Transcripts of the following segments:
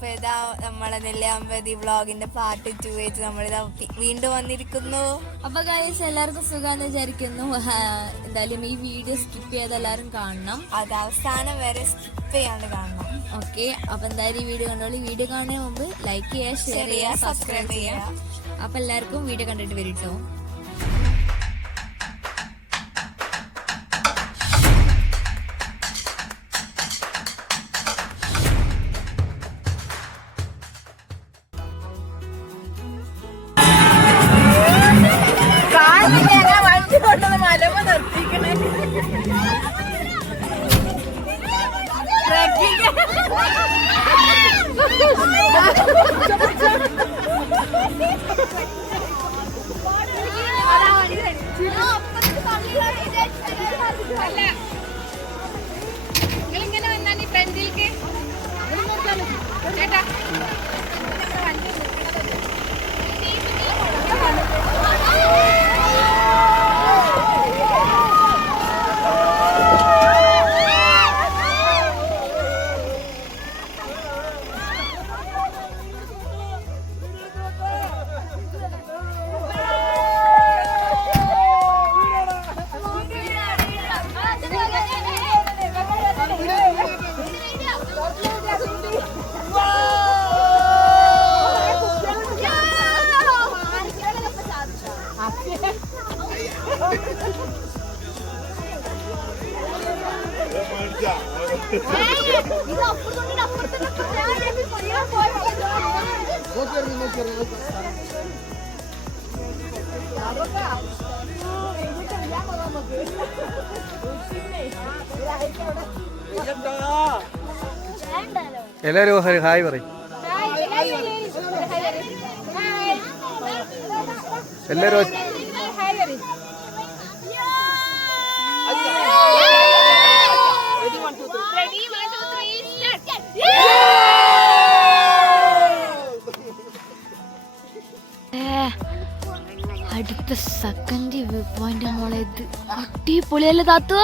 അപ്പൊ ഇതാ നമ്മളെ നെല്ലിയാമ്പതി വ്ളോഗിന്റെ പാർട്ട് 2 ആയിട്ട് നമ്മളിതാ വീണ്ടും വന്നിരിക്കുന്നു. അപ്പൊ ഗൈസ് എല്ലാവർക്കും സുഖാന്ന് വിചാരിക്കുന്നു. എന്തായാലും ഈ വീഡിയോ സ്കിപ്പ് ചെയ്ത് എല്ലാവരും കാണണം. അത് അവസാനം വരെ സ്കിപ്പ് ചെയ്യാണ്ട് കാണണം. ഓക്കെ, അപ്പൊ എന്തായാലും ഈ വീഡിയോ കണ്ടോളൂ. വീഡിയോ കാണുന്നതിന് മുമ്പ് ലൈക്ക് ചെയ്യുക, ഷെയർ ചെയ്യുക, സബ്സ്ക്രൈബ് ചെയ്യുക. അപ്പൊ എല്ലാവർക്കും വീഡിയോ കണ്ടിട്ട് വരും. നിങ്ങളിങ്ങനെ വന്നാ നീ ഫ്രണ്ടിലേക്ക് ചേട്ടാ എല്ലാരും ഹായ് പറയും. എല്ലാരും അടുത്ത സെക്കൻഡ് വ്യൂ പോയിന്റ് മോളെ, ഇത് അടിപൊളിയല്ലേ താത്തു?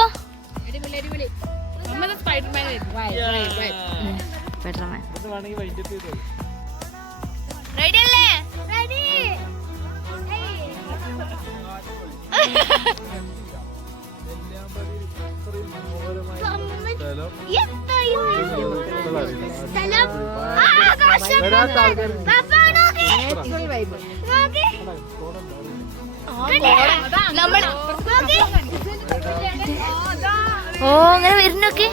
ഓ അങ്ങനെ വരുന്നൊക്കെ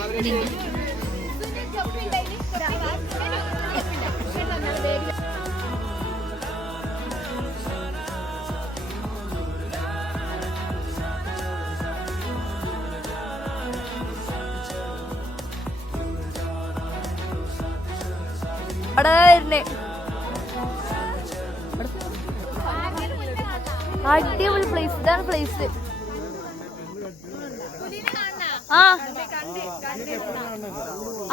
അടിപൊളി പ്ലേസ്. ഇതാണ് പ്ലേസ്.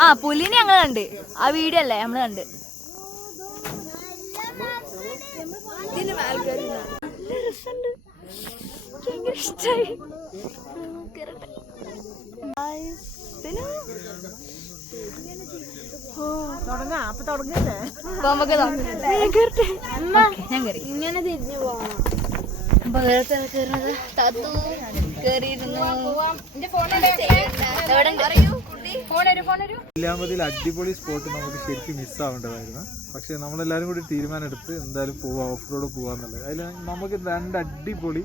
ആ പുലിനെ ഞങ്ങൾ കണ്ട്. ആ വീഡിയോ അല്ലേ നമ്മള് കണ്ട്. ഇഷ്ടായി. ഇങ്ങനെ തിരിഞ്ഞു പോവാം. നെല്ലിയാമ്പതിയിൽ അടിപൊളി സ്പോട്ട് നമുക്ക് ശരിക്കും മിസ്സാവേണ്ടതായിരുന്നു. പക്ഷെ നമ്മളെല്ലാരും കൂടി തീരുമാനം എടുത്ത് എന്തായാലും പോവാ, ഓഫ് റോഡ് പോവാന്നുള്ളത്. അതിൽ നമുക്ക് 2 അടിപൊളി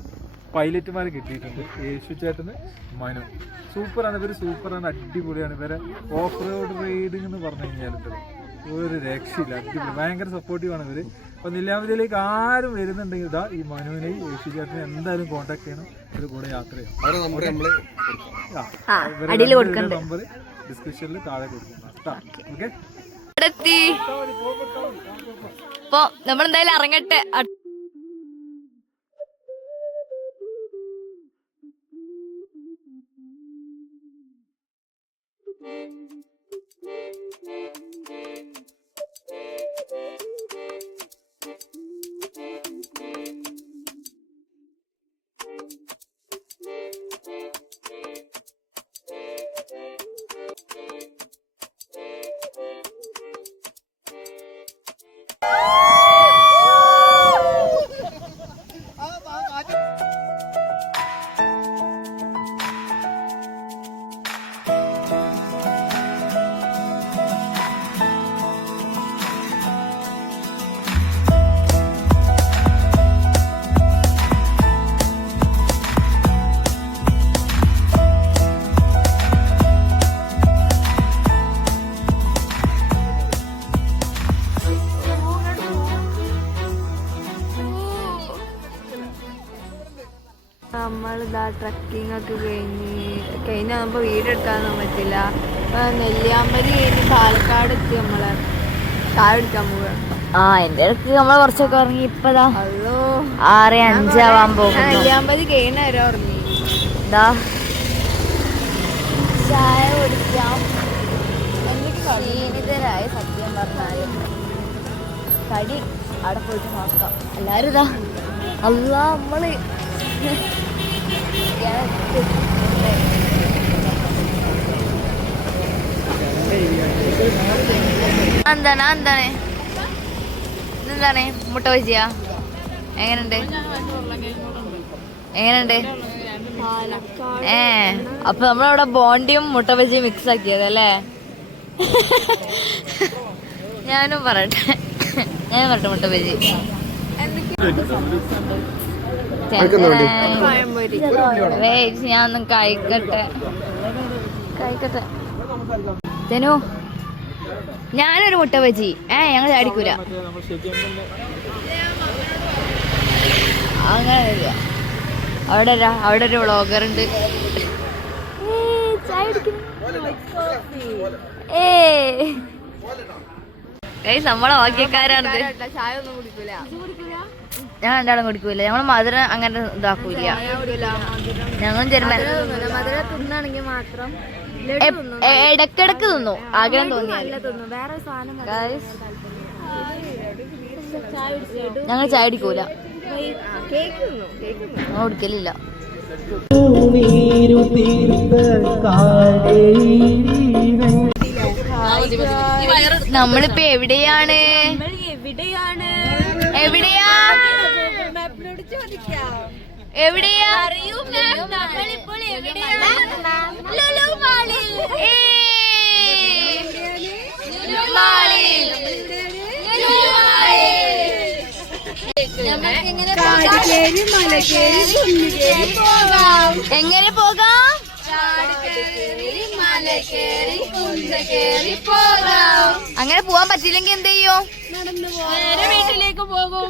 പൈലറ്റുമാർ കിട്ടിയിട്ടുണ്ട്. യേശു ചേട്ടന്, മനു. സൂപ്പറാണ് ഇവര്, സൂപ്പറാണ്, അടിപൊളിയാണ്. ഇവരെ ഓഫ് റോഡ് റൈഡിങ് എന്ന് പറഞ്ഞു കഴിഞ്ഞാൽ ഒരു രക്ഷയില്ല, അടിപൊളി, ഭയങ്കര സപ്പോർട്ടീവാണ് ഇവര്. അപ്പൊ നെല്ലിയാമ്പതിയിലേക്ക് ആരും വരുന്നുണ്ടെങ്കിൽ ഇതാ ഈ മനുവിനെയും യേശു ചേട്ടനെ എന്തായാലും കോൺടാക്ട് ചെയ്യണം. ഇവര് കൂടെ യാത്ര ചെയ്യണം. നമ്പർ ഡിസ്ക്രിപ്ഷനിൽ താഴെ കൊടുക്കണം. ഓക്കെ, അപ്പൊ നമ്മളെന്തായാലും ഇറങ്ങട്ടെ. നമ്മളിതാ ട്രക്കിംഗ് ഒക്കെ കഴിഞ്ഞ് നമുക്ക് വീഡിയോ എടുക്കാനൊന്നും പറ്റില്ല. നെല്ലിയാമ്പതി കഴിഞ്ഞ് പാലക്കാട് എത്തി നമ്മള് ചായ കുടിക്കാൻ പോവുക. എന്റെ ഇടയ്ക്ക് നമ്മള് കുറച്ചൊക്കെ ഉറങ്ങി. ഇപ്പതാ അല്ലോ 6:05 പോകും. നെല്ലിയാമ്പതി കഴിഞ്ഞ വരെ ഉറങ്ങി. ചായ കുടിക്കാം. ക്ഷീണിതരായ സത്യം പറഞ്ഞാലും കടി അവിടെ പോയിട്ട് നോക്കാം. എല്ലാരും ഇതാ നമ്മള് എന്താണ് മുട്ട ബജിയാ? എങ്ങനെയുണ്ട്? അപ്പൊ നമ്മളവിടെ ബോണ്ടിയും മുട്ട ബജിയും മിക്സ് ആക്കിയതല്ലേ? ഞാനും പറയട്ടെ മുട്ട ബജി. ഞാനൊന്നും കഴിക്കട്ടെ. തെനു ഞാനൊരു മുട്ട ബജി. ഞങ്ങൾ ചാടിക്കൂല അങ്ങനെ വരിക. അവിടെ ഒരു വ്ളോഗർ ഉണ്ട്. നമ്മളെ വാക്യക്കാരാണിത്. ഞാൻ രണ്ടാളും കുടിക്കൂല. ഞങ്ങൾ മധുരം അങ്ങനെ ഇതാക്കൂല. ഞങ്ങളും ഇടക്കിടക്ക് തിന്നു ആഗ്രഹം തോന്നിയാൽ. ഞങ്ങൾ ചായ കുടിക്കൂല. ഞങ്ങൾ കുടിക്കലില്ല. നമ്മളിപ്പോ എവിടെയാണ്? എവിടെയാ? എങ്ങനെ പോകാം? അങ്ങനെ പോവാൻ പറ്റില്ലെങ്കിൽ എന്ത് ചെയ്യും? വീട്ടിലേക്ക് പോകും.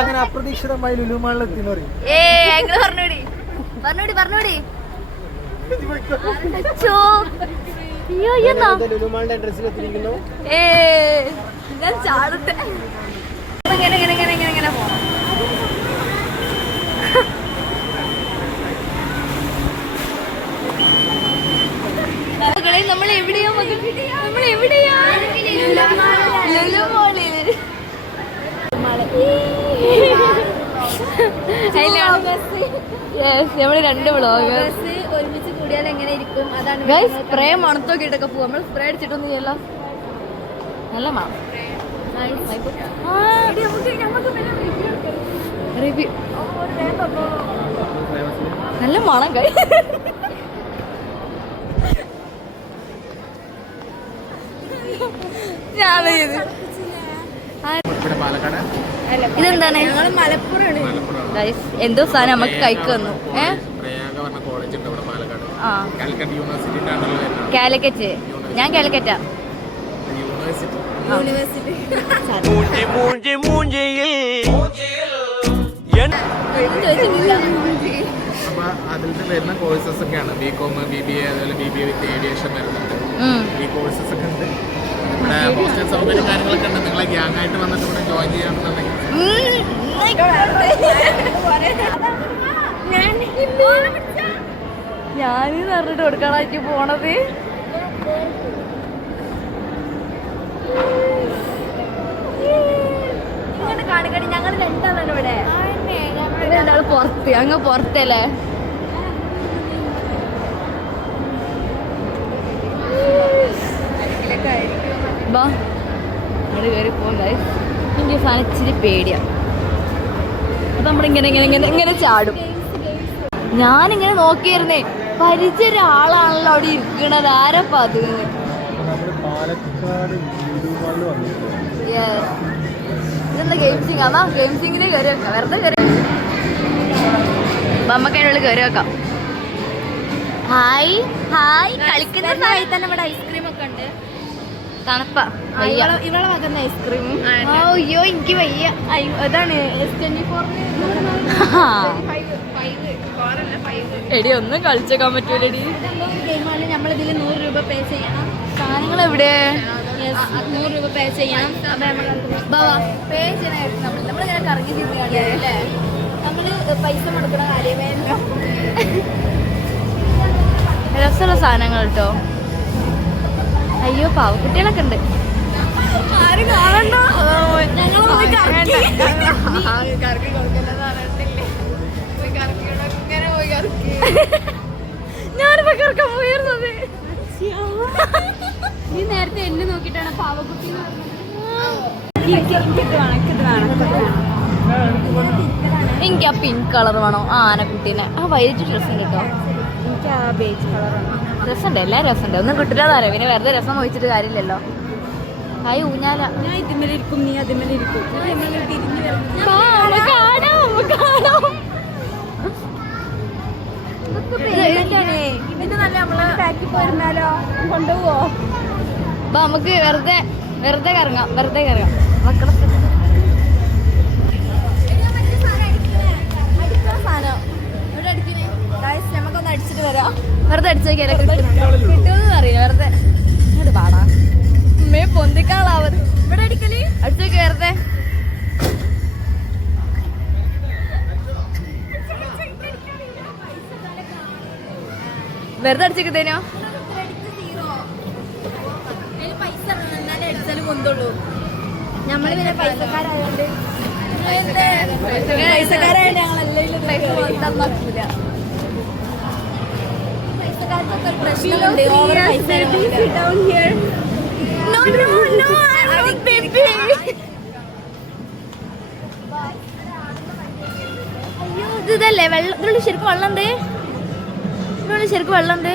അങ്ങനെ അപ്രതീക്ഷിതമായി ലുലുമാളിലെത്തി. പറഞ്ഞോടി. ലുലുമാളിന്റെ ഡ്രസ്സിലെത്തിയിരിക്കുന്നു. ഞാൻ ചാടട്ടെ. ഇങ്ങനെ പോണം. നമ്മൾ എവിടെയാ? നമ്മള് 2 വ്ളോഗേഴ്സ് ഒരുമിച്ച് കൂടിയാൽ എങ്ങനെ ഇരിക്കും? അതാണ് സ്പ്രേ മണത്തോക്കിട്ടൊക്കെ പോവാം. നമ്മൾ സ്പ്രേ അടിച്ചിട്ടൊന്നും ചെയ്യല്ല. നല്ല മണം. നല്ല മണം കൈ. ഇതെന്താണ്? എന്തോ സാധനം നമുക്ക് കൈക്ക് വന്നു. കാലിക്കറ്റ്. ഞാൻ കാലിക്കറ്റാ. അതിൽ വരുന്ന കോഴ്സസ് ഒക്കെയാണ് BCom, BBA, അതുപോലെ BBA വിത്ത് ഏവിയേഷൻ വരുന്നുണ്ട്. ഈ കോഴ്സസ് ഒക്കെ ഉണ്ട്. ഇവിടെ ഹോസ്റ്റൽ സൗകര്യം കാര്യങ്ങളൊക്കെ ഉണ്ട്. നിങ്ങളെ ഗ്യാങ് ആയിട്ട് വന്നിട്ട് ഇവിടെ ജോയിൻ ചെയ്യാണെന്നുണ്ടെങ്കിൽ ഞാനീന്ന് പറഞ്ഞിട്ട് കൊടുക്കാനായിട്ട് പോണത്. ഇങ്ങനെ കാണിക്കണി. ഞങ്ങൾ 2 ആളാണ് ഇവിടെ. പുറത്ത് അങ്ങ് പുറത്തല്ലേ? എനിക്ക് സാധനം ഇച്ചിരി പേടിയാണ്. അപ്പം നമ്മളിങ്ങനെ ഇങ്ങനെ ഇങ്ങനെ ഇങ്ങനെ ചാടും. ഞാനിങ്ങനെ നോക്കിയിരുന്നേ, പരിചയ ഒരാളാണല്ലോ അവിടെ ഇരിക്കണത്, ആരപ്പാ അത്? ഇതെന്താ ഗെയിംസിങ്? അതാ ഗെയിംസിങ്ങിന് കയറി വെക്കാം, വെറുതെ കയറി. അപ്പം നമുക്ക് അതിനുള്ളിൽ കയറി വെക്കാം. Hi hi. കളിക്കുന്ന സമയത്ത് തന്നെ ഇവിടെ ഐസ്ക്രീം ഒക്കെ ഉണ്ട്. തണുപ്പ ഇവളെ വകുന്ന ഐസ്ക്രീം. അയ്യോ എനിക്ക് വയ്യ. അതാണ് എടി ഒന്നും കളിച്ചേക്കാൻ പറ്റൂലടി. ഗെയിമാണ്. നമ്മളിതിൽ 100 രൂപ പേ ചെയ്യണം. സാധനങ്ങൾ എവിടെ? 100 രൂപ പേ ചെയ്യണം. പേ ചെയ്യാനായിട്ട് നമ്മളിങ്ങനെ കറങ്ങി തിരികെ അല്ലേ? നമ്മള് പൈസ കൊടുക്കണ കാര്യമേ രസമുള്ള സാധനങ്ങൾ കേട്ടോ. അയ്യോ പാവക്കുട്ടികളൊക്കെ ഉണ്ട്. ആരും കാണണ്ട. ഞാനിപ്പോ കറക്കാൻ പോയിരുന്നത്. നീ നേരത്തെ എന്നെ നോക്കിട്ടാണ് പാവക്കുട്ടി. എനിക്ക് ആ പിങ്ക് കളർ വേണോ, ആ ആനക്കുട്ടീനെ. ആ വൈറ്റ് ഡ്രസ് ഉണ്ട് കേട്ടോ. എനിക്ക് ആ ബേജ് കളറാണ്. രസമുണ്ട്, എല്ലാം രസമുണ്ട്. ഒന്നും കിട്ടില്ലാതാരോ, പിന്നെ വെറുതെ രസം വഹിച്ചിട്ട് കാര്യമില്ലല്ലോ. ഹായ് ഊഞ്ഞാല. ഞാൻ ഇതിന്മേലിരിക്കും, നീ അതിന്മേലിരിക്കും. തിരിഞ്ഞു ഇത് നല്ല നമ്മള് പാക്കി പോയിരുന്നാലോ? കൊണ്ടുപോവോ? അപ്പൊ നമുക്ക് വെറുതെ വെറുതെ കറങ്ങാം, വെറുതെ കറങ്ങാം. മക്കളെ നമുക്കൊന്ന് അടിച്ചിട്ട് വരാം. വെറുതെ അടിച്ചു നോക്കിയാലോ കിട്ടുമെന്ന് അറിയില്ല. വെറുതെ ഇങ്ങോട്ട് പാടാ മേ പൊന്തിക്കാളാവത്. ഇവിടെ അടിക്കല് അടിച്ചു നോക്കി വെറുതെ. വെറുതെ അടിച്ചേക്കത്തേനോ? പൈസ എന്നാലേ അടിച്ചാലും പൊന്തുള്ളൂ. നമ്മള് പിന്നെ പൈസക്കാരായോണ്ട് പൈസക്കാരായോണ്ട് ഞങ്ങളെല്ലാം പൈസക്കാർക്കൊക്കെ ഒരു പ്രശ്നമുണ്ട്. ഓവർ പൈസ അയ്യോ ഇതല്ലേ വെള്ളം. ഇതിനുള്ളിൽ ശരിക്കും വെള്ളമുണ്ട്. ഇതിനുള്ളിൽ ശരിക്കും വെള്ളമുണ്ട്.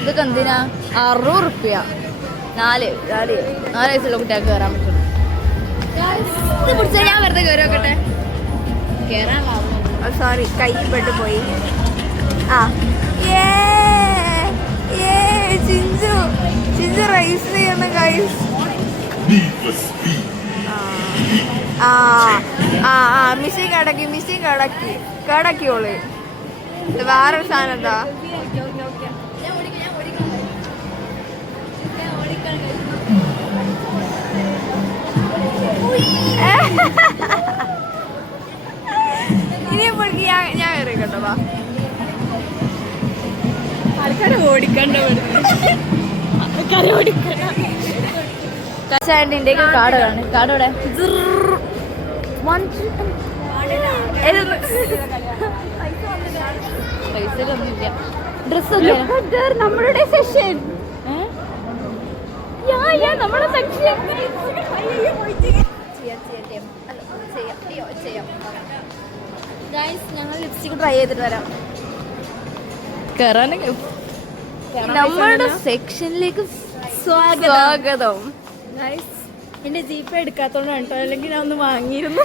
ഇതൊക്കെ എന്തിനാ? 60 റുപ്യ. 4 വയസ്സുള്ള കുട്ടികൾക്ക് കയറാൻ പറ്റും. ഇത് പിടിച്ചാൽ ഞാൻ വെറുതെ കയറി നോക്കട്ടെ. കേറാൻ സോറി, കൈ പെട്ട് പോയി. ആ ചിഞ്ചു റൈസ് ചെയ്യണ ഗൈസ്. മിഷീൻ കടക്കിയോള്. വേറൊരു സാധനം എന്താ? ഇനിയപ്പോഴേക്ക് ഞാൻ കയറി കേട്ടോ. വാ, ആൾക്കാരെ ഓടിക്കണ്ട. ആൾക്കാരെ ഓടിക്കണ്ട. കച്ചാണ്ടിന്റെ കാടോടാണ്. കാടോടെ പൈസയിലൊന്നുമില്ല. ഡ്രസ്സൊക്കെ നമ്മളുടെ സെഷൻ. നമ്മുടെ സെക്ഷൻ. ഞങ്ങൾ ലിപ്സ്റ്റിക് ട്രൈ ചെയ്തിട്ട് വരാം. കയറാനൊക്കെ നമ്മുടെ സെക്ഷനിലേക്ക് സ്വാഗതം. എന്റെ ജീപ്പ് എടുക്കാത്തോണ്ടാണ് കേട്ടോ, അല്ലെങ്കിൽ ഞാൻ ഒന്ന് വാങ്ങിയിരുന്നു.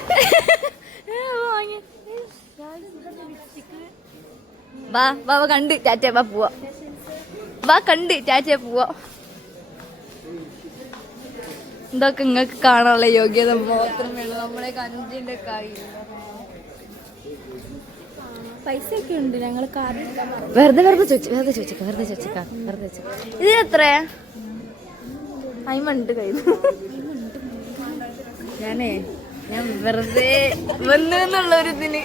വാ വാ കണ്ട് ടാറ്റ വാ പോവാ. വാ കണ്ട് ടാറ്റ പോവാ. ഇതൊക്കെ നിങ്ങൾക്ക് കാണാനുള്ള യോഗ്യത മാത്രമേ ഉള്ളൂ. നമ്മളെ കണ്ടിന്റെ കാര്യം പൈസ ഒക്കെ ഉണ്ട്. ഞങ്ങൾ കാറിൽ വെറുതെ ചോദിച്ചേക്കാം. ഇത് എത്രയാ? അയിമുണ്ട് കയ്യിൽ. ഞാൻ വെറുതെ വന്നു എന്നുള്ളൊരു ഇതിന്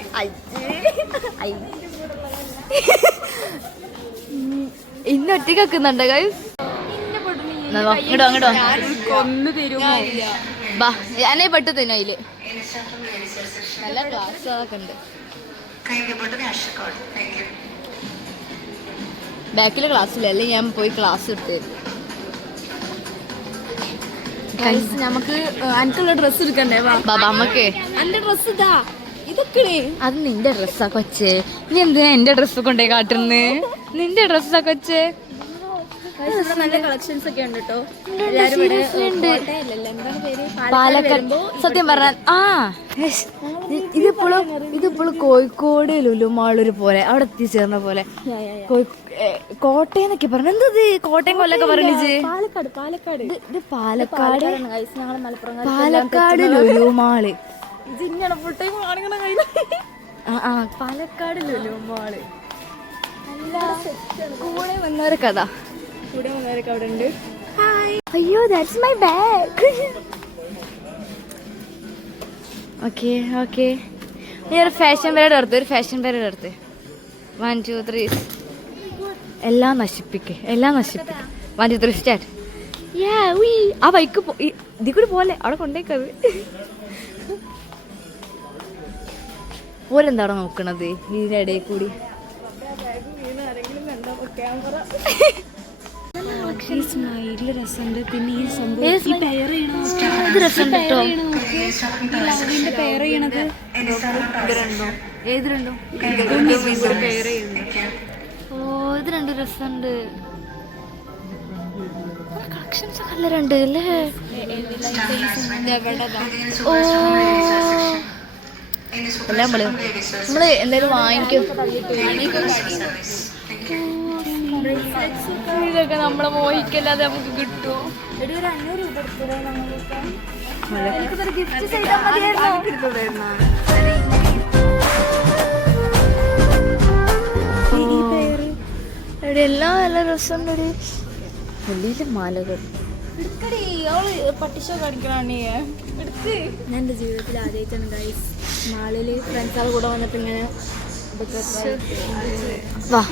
ഇന്നൊറ്റയ്ക്ക് വെക്കുന്നുണ്ട് അങ്ങോട്ടോ കൊന്നു തരുമോ? ബാ ഞാനേ പെട്ട് തന്നെ അതില് നല്ല ക്ലാസ് അതൊക്കെ ഉണ്ട്. ബാക്കില് ക്ലാസ്സില്ല, അല്ലെങ്കിൽ ഞാൻ പോയി ക്ലാസ് എടുത്ത് നമുക്ക് എനിക്കുള്ള ഡ്രസ്സ് എടുക്കണ്ടേ ബാബാ അമ്മക്ക് എന്റെ ഡ്രസ്സ് ഇതാ ഇതൊക്കെ അത് നിന്റെ ഡ്രസ്സാ കൊച്ചേ. നീ എന്തിനാ എന്റെ ഡ്രസ്സ് കൊണ്ടേ കാട്ടുന്നേ? നിന്റെ ഡ്രസ്സാ കൊച്ചേ. നല്ല കളക്ഷൻസ് ഒക്കെ ഉണ്ട് കേട്ടോ. പാലക്കാട് സത്യം പറഞ്ഞ ഇതിപ്പോഴും കോഴിക്കോട് ലുലുമാളൊരു പോലെ അവിടെ എത്തിച്ചേർന്ന പോലെ. കോട്ടയം എന്നൊക്കെ പറഞ്ഞു. എന്തത് കോട്ടയം കൊല്ലൊക്കെ പറഞ്ഞിച്ച്? ഇത് പാലക്കാട് ലുലുമാള്. പാലക്കാട് ലുലുമാള്. കൂടെ വന്നൊരു കഥ. അവിടെ ഉണ്ട്. അയ്യോ that's my bag. Okay okay. നീ ഒരു ഫാഷൻ പരേഡ് എടുത്ത് 1 2 3 എല്ലാം നശിപ്പിക്ക് 1 2 3 സ്റ്റാർട്ട്. ആ ബൈക്ക് ഇതിൽ കൂടി പോലെ അവിടെ കൊണ്ടേക്കത്. ഓരെന്താ അവിടെ നോക്കണത് ഇതിന്റെ ഇടയിൽ കൂടി? രസമുണ്ട്. പിന്നെ ഈ സംഭവം പെയർ ചെയ്യണത് ഏത് രണ്ടോ? ഓ ഇത് രണ്ടും രസമുണ്ട്. കളക്ഷൻസ് ഒക്കെ നല്ല രണ്ട് അല്ലേ? ഓ എല്ലാം നമ്മള് എന്തായാലും വാങ്ങിക്കും. ഇതൊക്കെ നമ്മളെ മോഹിക്കല്ലാതെ നമുക്ക് കിട്ടുമോ? എല്ലാം നല്ല രസമുണ്ട്. ഒരു വലിയ മാലകൾ പട്ടിഷോ കാണിക്കണേ. ഞാൻ എൻ്റെ ജീവിതത്തിൽ ആദ്യമായിട്ടാണ് ഗൈസ് മാളില് ഫ്രണ്ട്സുകളുടെ കൂടെ വന്നിട്ട് ഇങ്ങനെ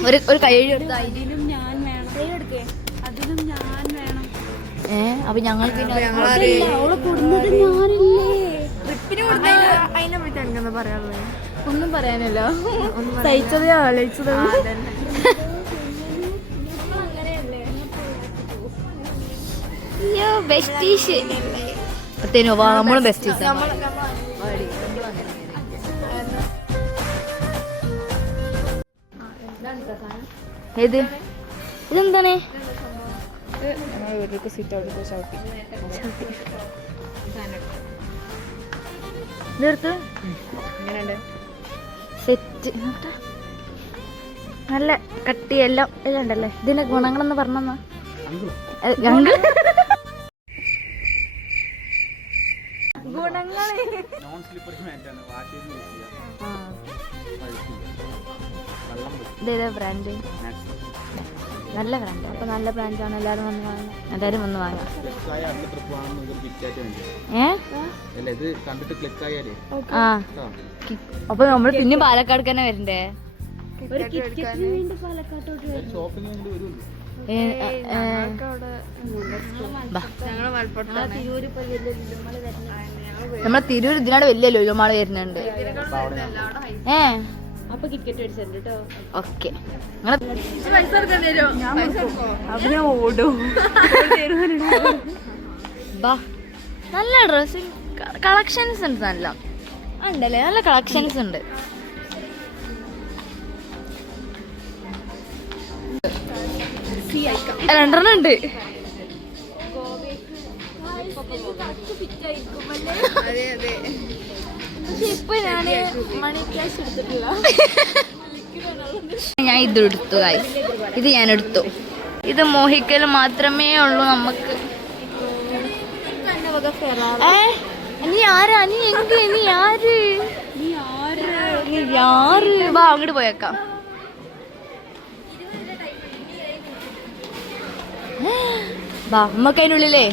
ഒരു കൈ എടുത്ത് അതിലും ഞാൻ വേണം. അതിലും ഞാൻ വേണം. അപ്പൊ ഞങ്ങൾക്ക് അവളെ കൊടുന്നത് ഞാനില്ലേ. ട്രിപ്പിന് അതിനെ പറ്റി എനിക്കെന്താ പറയാനുള്ളത്? ഒന്നും പറയാനല്ലോ. സഹിച്ചതേ ആലോചിച്ചത്. ബെസ്റ്റീഷ് നമ്മളും ബെസ്റ്റീസ്. ഏത് ഇതെന്താണ്? ഇതെടുത്ത് സെറ്റ് നല്ല കട്ടി എല്ലാം ഉണ്ടല്ലേ. ഇതിന്റെ ഗുണങ്ങളെന്ന് പറഞ്ഞെന്നാ ഇതേതാ ബ്രാൻഡ്? നല്ല ബ്രാൻഡ്. അപ്പൊ നല്ല ബ്രാൻഡാണ്. എല്ലാരും വന്ന് വാങ്ങാം. അപ്പൊ നമ്മള് പിന്നെ പാലക്കാട് തന്നെ വരണ്ടേ? നമ്മളെ തിരൂർ ഇതിനാട് വലിയ ലുലുമാള് വരുന്നുണ്ട്. അപ്പൊ ടിക്കറ്റ് മേടിച്ചിട്ടുണ്ട് കേട്ടോ. ഓക്കെ നല്ല ഡ്രസ്സിങ് കളക്ഷൻസ് ഉണ്ട്. നല്ല ഉണ്ടല്ലേ? നല്ല കളക്ഷൻസ് ഉണ്ട്. രണ്ടെണ്ണം ഉണ്ട്. ഇപ്പൊ ഞാന് മണി ക്യാഷ് എടുത്തിട്ടില്ല. ഞാൻ ഇതെടുത്തു ഗൈസ്. ഇത് ഞാൻ എടുത്തു. ഇത് മോഹിക്കൽ മാത്രമേ ഉള്ളൂ നമുക്ക്. നീ ആരാ? നീ എന്ത്? നീ ആര്? വാ അങ്ങോട്ട് പോയേക്കാം. വാ നമുക്ക് അതിനുള്ളിലേ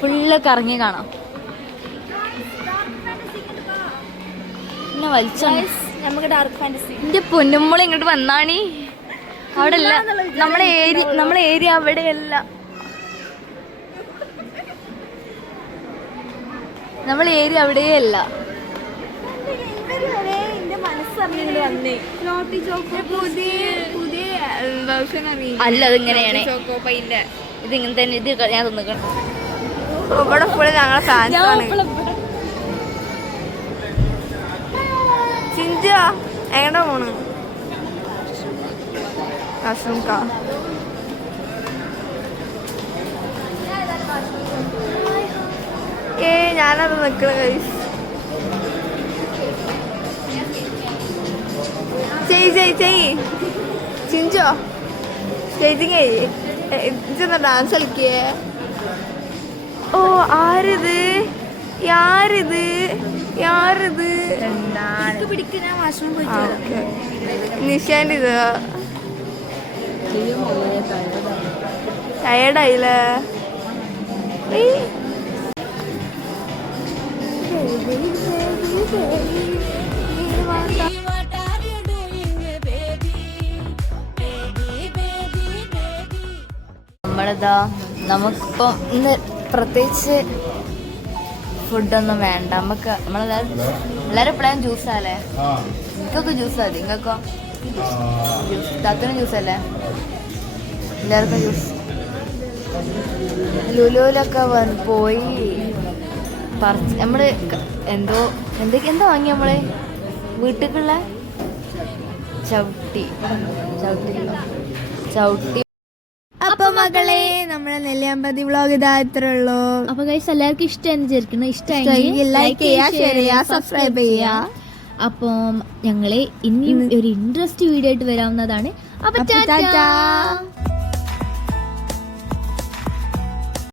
ഫുള്ള് കറങ്ങി കാണാം. നമുക്ക് ഡാർക്ക് ഫാന്റസി. എന്റെ പൊന്നുമ്മളെ ഇങ്ങോട്ട് വന്നാണി. അവിടെ അല്ല നമ്മളെ ഏരിയ അവിടെയല്ല. നമ്മളെ ഏരിയ അവിടെയല്ല. പുതിയ അല്ല അതിങ്ങനെയാണ്. ഇത് ഇങ്ങനെ തന്നെ. ഇത് ഞാൻ തിന്നിക്കണം. ഇവിടെ ഫുള്ള് ഞങ്ങളെ ഫാൻസ് ആണ്. ചിഞ്ച എങ്ങടെ പോണ്? കാ ഞാനത് നിക്കണ ഗൈസ്. ചെയ് ചിഞ്ചോ സ്റ്റേജിങ് ഇജെന്നാ ഡാൻസ് കളിക്കേ? ഓ ആരിത് നിശാന്റെ ഇത് ടയർഡായില്ലേ? നമ്മളിതാ നമുക്കിപ്പം ഇന്ന് പ്രത്യേകിച്ച് ഫുഡൊന്നും വേണ്ട. നമുക്ക് എല്ലാവരും എപ്പോഴും ജ്യൂസാല്ലേ? നിങ്ങൾക്കൊക്കെ ജ്യൂസ് മതി. നിങ്ങൾക്കോ ജ്യൂസ്? തത്തിനും ജ്യൂസല്ലേ? എല്ലാവർക്കും ജ്യൂസ്. ലുലുവിലൊക്കെ പോയി നമ്മള് എന്തോ വാങ്ങി നമ്മള് വീട്ടിലുള്ള ചവിട്ടി. അപ്പൊ മകളെ നമ്മളെ നെല്ലിയാമ്പതി വ്ളോഗ് ഇതാ ഇത്രേ ഉള്ളൂ. അപ്പൊ ഗൈസ് എല്ലാവർക്കും ഇഷ്ടം വിചാരിക്കുന്നു. ഇഷ്ടമെങ്കിൽ ലൈക്ക് ചെയ്യുക, ഷെയർ ചെയ്യുക, സബ്സ്ക്രൈബ് ചെയ്യുക. അപ്പം ഞങ്ങളെ ഇനിയും ഒരു ഇൻട്രസ്റ്റ് വീഡിയോ ആയിട്ട് വരാവുന്നതാണ്. അപ്പൊ ടാറ്റാ.